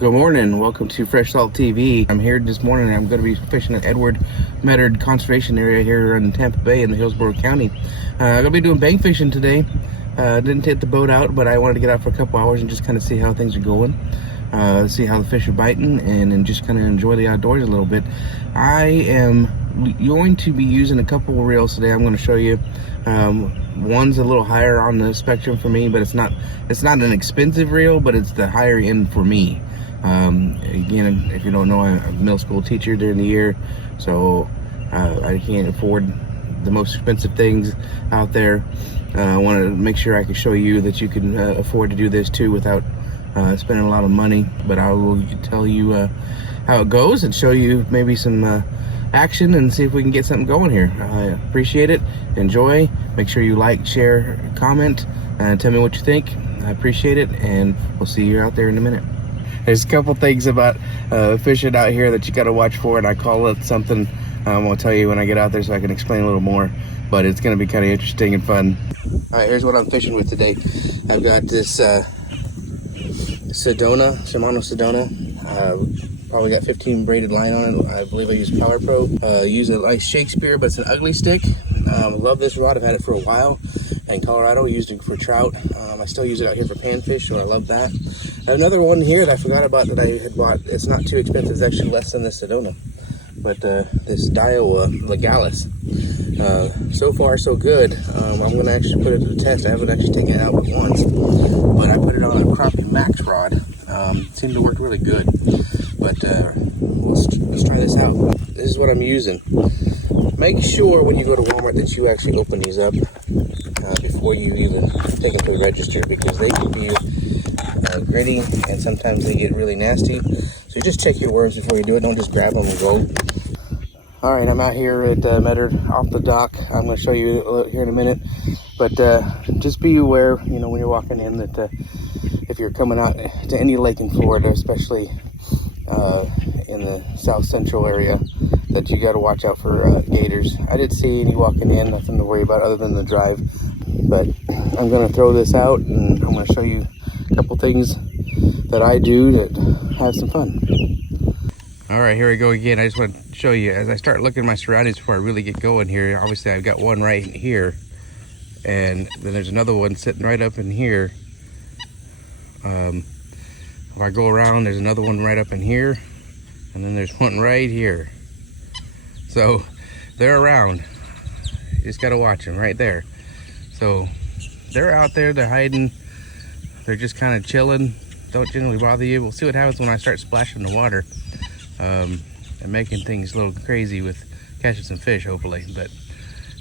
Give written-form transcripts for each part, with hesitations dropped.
Good morning, welcome to Fresh Salt TV. I'm here this morning. I'm going to be fishing at Lake Medard Conservation Area here in Tampa Bay in the Hillsborough County. I'm going to be doing bank fishing today. Didn't take the boat out, but I wanted to get out for a couple hours and just kind of see how things are going. See how the fish are biting and just kind of enjoy the outdoors a little bit. I am going to be using a couple of reels today. I'm going to show you. One's a little higher on the spectrum for me, but it's not an expensive reel, but it's the higher end for me. Again, if you don't know, I'm a middle school teacher during the year, so I can't afford the most expensive things out there. I want to make sure I can show you that you can afford to do this too without spending a lot of money. But I will tell you how it goes and show you maybe some action and see if we can get something going here. I appreciate it. Enjoy. Make sure you like, share, comment, and tell me what you think. I appreciate it, and we'll see you out there in a minute. There's a couple things about fishing out here that you got to watch for, and I call it something I'll tell you when I get out there so I can explain a little more, but it's going to be kind of interesting and fun. All right, here's what I'm fishing with today. I've got this Sedona, Shimano Sedona. Probably got 15 braided line on it. I believe I use PowerPro. Use it like Shakespeare, but it's an ugly stick. Love this rod. I've had it for a while. In Colorado, used it for trout. I still use it out here for panfish, so I love that. Another one here that I forgot about that I had bought. It's not too expensive. It's actually less than the Sedona. But this Daiwa Legalis. So far, so good. I'm going to actually put it to the test. I haven't actually taken it out but once. But I put it on a Crappie Max rod. Seemed to work really good. But let's try this out. This is what I'm using. Make sure when you go to Walmart that you actually open these up before you even take them to the register, because they can be gritty and sometimes they get really nasty. So just check your worms before you do it. Don't just grab them and go. All right, I'm out here at Medard off the dock. I'm going to show you here in a minute, but just be aware, when you're walking in, that if you're coming out to any lake in Florida, especially in the south central area, that you got to watch out for gators. I didn't see any walking in, nothing to worry about other than the drive, but I'm going to throw this out and I'm going to show you a couple things that I do to have some fun. All right, here we go again. I just want to show you, as I start looking at my surroundings before I really get going here, obviously I've got one right here, and then there's another one sitting right up in here. If I go around, there's another one right up in here, and then there's one right here. So they're around. You just got to watch them right there. So they're out there, they're hiding, they're just kind of chilling, don't generally bother you. We'll see what happens when I start splashing the water and making things a little crazy with catching some fish, hopefully. But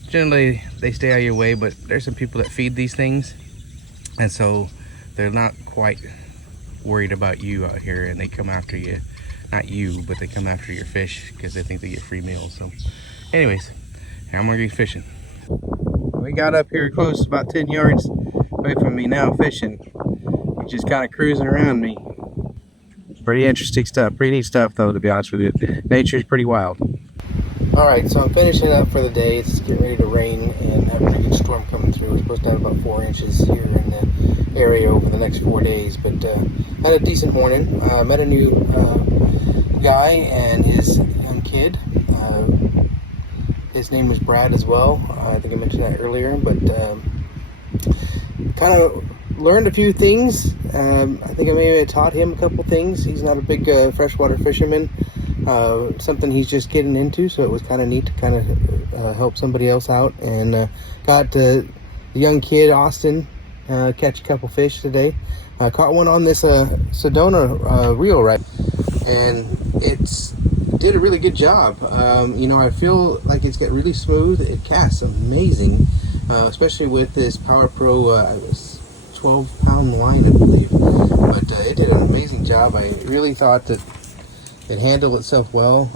generally they stay out of your way, but there's some people that feed these things, and so they're not quite worried about you out here, and they come after you. Not you, but they come after your fish because they think they get free meals. So anyways, I'm gonna get fishing. We got up here close, about 10 yards away from me now fishing. He's just kind of cruising around me. Pretty interesting stuff, pretty neat stuff though, to be honest with you. Nature's pretty wild. All right, so I'm finishing up for the day. It's getting ready to rain and have a pretty good storm coming through. We're supposed to have about 4 inches here in the area over the next 4 days, but had a decent morning. Met a new guy and his young kid. His name was Brad as well. I think I mentioned that earlier, but kind of learned a few things. I think I maybe taught him a couple things. He's not a big freshwater fisherman. Something he's just getting into, so it was kind of neat to kind of help somebody else out, and got the young kid Austin catch a couple fish today. I caught one on this Sedona reel, right, and it's did a really good job. I feel like it's got really smooth. It casts amazing, especially with this PowerPro 12-pound line, I believe. But it did an amazing job. I really thought that it handled itself well.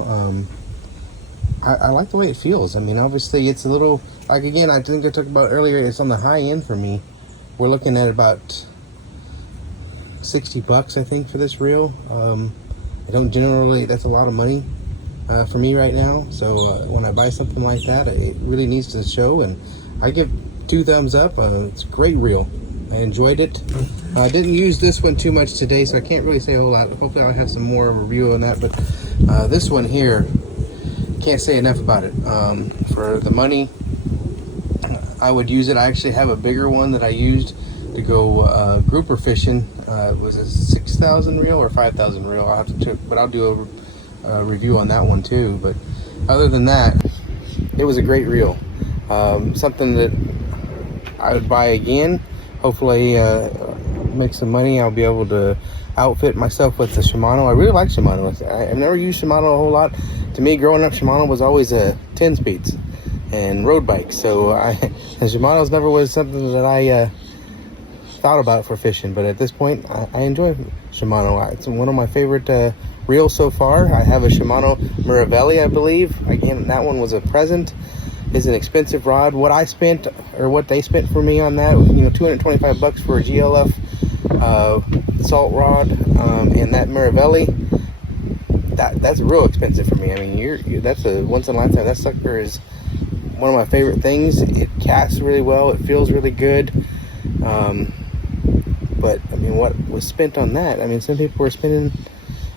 I like the way it feels. I mean, obviously it's a little, like, again, I think I talked about earlier, it's on the high end for me. We're looking at about $60, I think, for this reel. I don't generally, that's a lot of money for me right now. So when I buy something like that, it really needs to show, and I give 2 thumbs up. It's a great reel. I enjoyed it. I didn't use this one too much today, so I can't really say a whole lot. Hopefully I'll have some more review on that, but this one here, can't say enough about it. For the money, I would use it. I actually have a bigger one that I used to go grouper fishing. It was a 6,000 reel or 5,000 reel. I'll have to check, but I'll do a review on that one too. But other than that, it was a great reel. Something that I would buy again. Hopefully make some money. I'll be able to outfit myself with the Shimano. I really like Shimano. I've never used Shimano a whole lot. To me, growing up, Shimano was always a 10 speeds and road bikes. So Shimano's never was something that I thought about for fishing. But at this point, I enjoy Shimano. It's one of my favorite reels so far. I have a Shimano Miravelli, I believe. Again, that one was a present. Is an expensive rod. What I spent, or what they spent for me on that, you know, $225 for a GLF salt rod, and that Miravelli, that's real expensive for me. I mean, that's a once in a lifetime. That sucker is one of my favorite things. It casts really well. It feels really good. But I mean, what was spent on that? I mean, some people were spending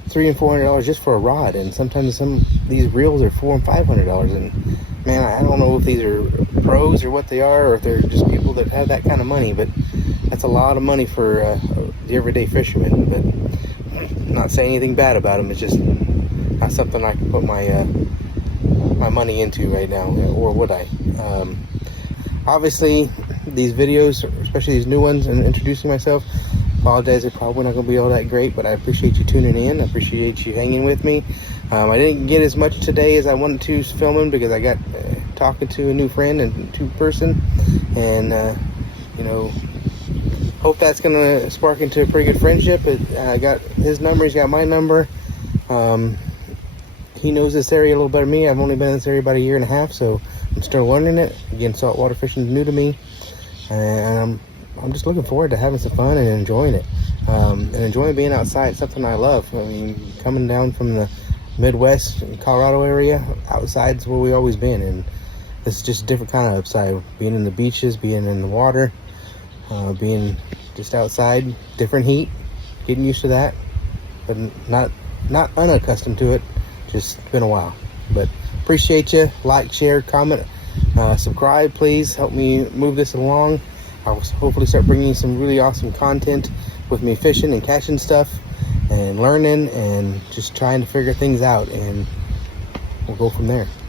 $300 and $400 just for a rod, and sometimes these reels are $400 and $500. And man, I don't know if these are pros or what they are, or if they're just people that have that kind of money. But that's a lot of money for the everyday fisherman. But I'm not saying anything bad about them. It's just not something I can put my my money into right now, or would I? Obviously, these videos, especially these new ones, and introducing myself, apologize, they're probably not going to be all that great, but I appreciate you tuning in. I appreciate you hanging with me. I didn't get as much today as I wanted to filming because I got talking to a new friend and two-person, and you know, hope that's going to spark into a pretty good friendship. I got his number, he's got my number. He knows this area a little better than me. I've only been in this area about a year and a half, so I'm still learning it. Again, saltwater fishing is new to me, and I'm just looking forward to having some fun and enjoying it, and enjoying being outside. It's something I love. I mean, coming down from the Midwest Colorado area, outside's where we've always been, and this is just a different kind of outside. Being in the beaches, being in the water, being just outside, different heat, getting used to that, but not unaccustomed to it. Just been a while. But appreciate you. Like, share, comment, subscribe, please help me move this along. I'll hopefully start bringing you some really awesome content with me fishing and catching stuff and learning and just trying to figure things out, and we'll go from there.